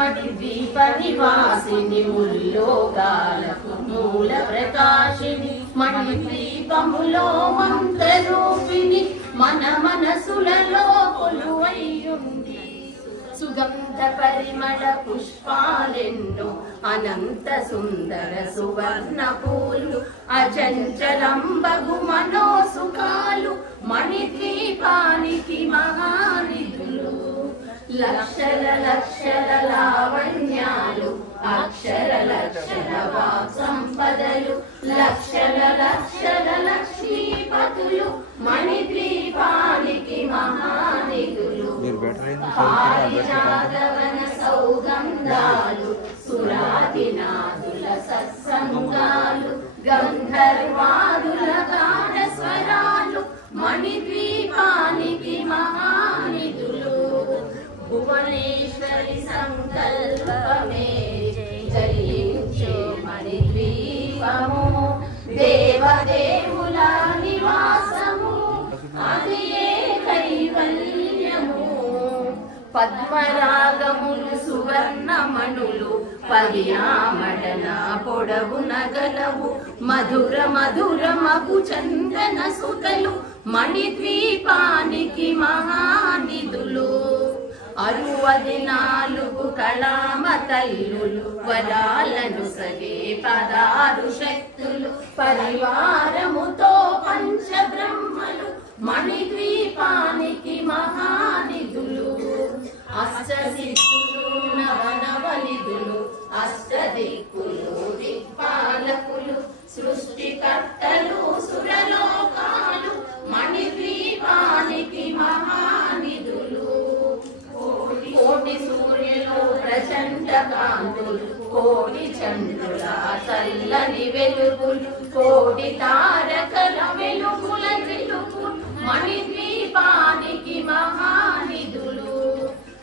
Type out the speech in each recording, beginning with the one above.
మణిద్వీప నివాసిని ముల్లోకాలకు మూల ప్రకాశిని మణిద్వీపములో మంత్రరూపిణి మన మనసులలో కొలువైయుంది సుగంధ పరిమళ పుష్పాలెన్నో అనంత సుందర సువర్ణ పూలు అచంచలంబగు మనోసుఖాలు మణిద్వీపానికి మహానిధులు లక్షల లక్షల లావణ్యాలు అక్షర లక్షల వాక్ సంపదలు లక్షల లక్షల లక్ష్మీపతులు మణిద్వీపానికి మహానిధులు పారిజాతవన సౌగంధాలు సురాదినాదుల సత్సంగాలు గంధర్వాదుల గాన స్వరాలు మణిద్వీపానికి మహానిధులు భువనేశ్వరి సంకల్పమే జయించే మణిద్వీపము దేవదేవుల నివాసము అది ఏ కైవల్యము పద్మరాగములు సువర్ణమణులు పర్యామడన పొడవు నగలవు మధుర మధుర మగు చందన సుతలు మణిద్వీపానికి మహానిధులు 64 కళామ తల్లులు వరాలను సగే 16 శక్తులు పరివారముతో పంచబ్రహ్మలు మణిద్వీపానికి మహానిధులు అష్టసిద్ధులు నవనవనిధులు అష్టదిక్కులు దిక్పాలకులు సృష్టికర్తలు సురలోకాలు మణిద్వీపానికి మహానిధులు కోటి సూర్యులు ప్రచండ కాంతులు కోటి చంద్రుల చల్లని వెలుగులు కోటి తారకల వెలుగుల వెలుగు మణిద్వీపానికి మహానిధులు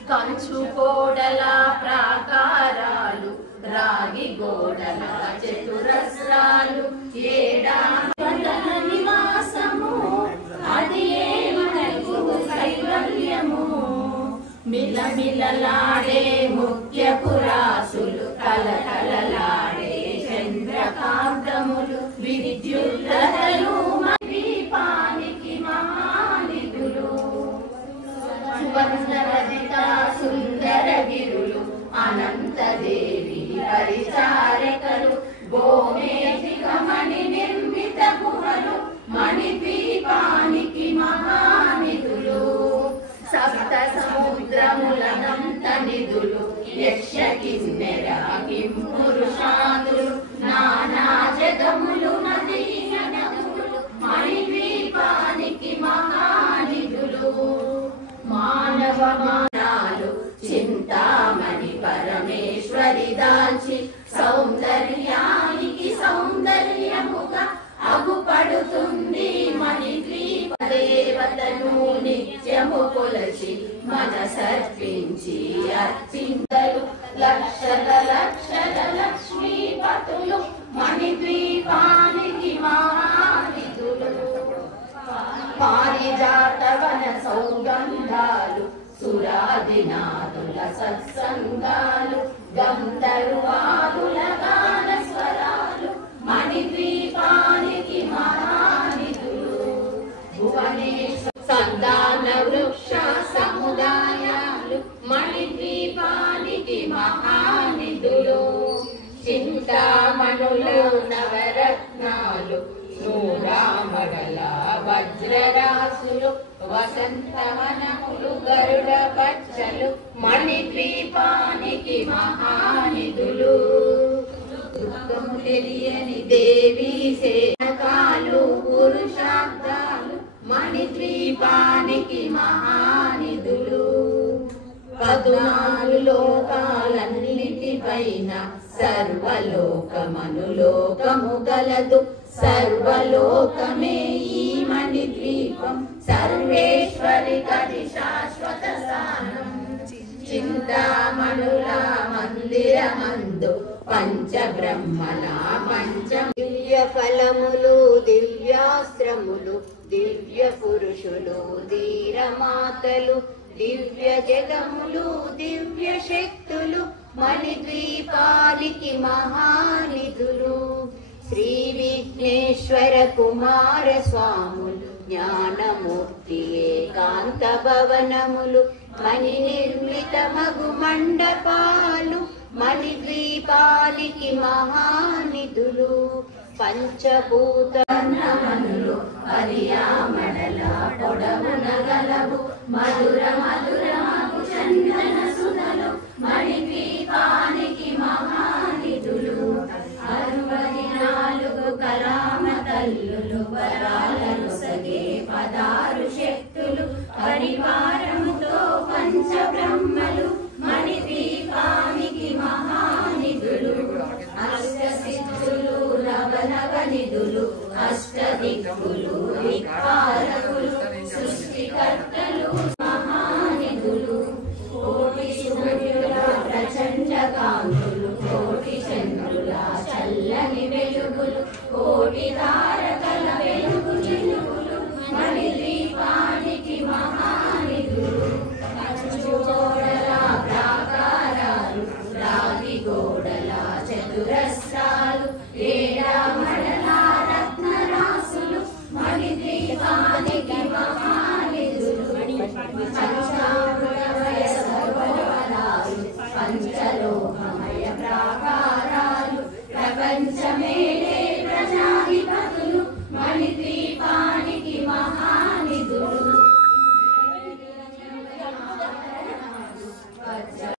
కంచు కోడల ప్రాకారాలు రాగి గోడల చతురస్రాలు ఏడాది నివాసము అది ఏ మనకు కైవల్యము మిలమిలలాడే ముఖ్యపు రాసులు కలకలలాడే చంద్రకాంతములు విద్యుల్లతలు మణిద్వీపానికి మహానిధులు సువర్ణరజిత సుందర గిరులు అనంతదేవి పరిచారకలు గోమేధిక మణి నిర్మిత గుహలు మణిద్వీపానికి మహానిధులు సప్త సముద్రములనంత నిధులు యక్ష కిన్నెర కింపురుషాదులు నానా జగములు నదీ నదులు మణిద్వీపానికి మహానిధులు మానవ మానాలు చింతామణి పరమేశ్వరి దాల్చి సౌందర్యానికి సౌందర్యముగా అగుపడుతుంది మణిద్వీప దేవతను నిత్యము కొలచి మనసర్పించి అర్పించలు లక్షల లక్షల లక్ష్మీపతులు మణిద్వీపానికి మహానిధులు పారిజాతవన సౌగంధాలు సురాదినాదుల సత్సంగాలు గంధర్వాదుల గాన స్వరాలు మణిద్వీపానికి మహానిధులు భువనేశ్వర సంతాన వృక్ష సముదాయాలు మణిద్వీపానికి మహానిధులు చింతామణులు నవరత్నాలు నూరామగల వజ్రరాసులు వసంతవనములు గరుడ పచ్చలు మణిద్వీపానికి మహానిధులు దుఃఖము తెలియని దేవీ సేనకాలు పురుషార్థాలు మణిద్వీపానికి మహానిధులు 14 లోకాలన్నిటిపైన సర్వలోకమనులోకము గలదు సర్వలోకమే ఈ మణిద్వీపం సర్వేశ్వరి కది శాశ్వత స్థానం చింతామణుల మందిరమందు పంచబ్రహ్మల దివ్య ఫలములు దివ్యాస్త్రములు దివ్య పురుషులు ధీరమాతలు దివ్య జగములు దివ్య శక్తులు మణిద్వీపాలికి మహానిధులు. శ్రీ విఘ్నేశ్వర కుమార స్వాములు జ్ఞానమూర్తి ఏకాంత భవనములు మణి నిర్మిత మగు మండపాలు మణిద్వీపాలికి మహానిధులు. పంచభూతమనులు హరియామడల పొడవున గలవు మధుర మధురమగు చందన సుధలు మణిద్వీపానికి మహానిధులు. 64 కరామ తల్లులు వరాలను సగే 16 శక్తులు పరివారముతో పంచబ్రహ్మలు మణిద్వీపానికి మహానిధులు. అష్టసిద్ధులు నవనవ నిధులు అష్టదిక్కులు దిక్పాలకులు సృష్టికర్తలు మహానిధులు. కోటి సూర్యుల ప్రచండ కాంతులు కోటి చంద్రుల చల్లని వెలుగులు కోటి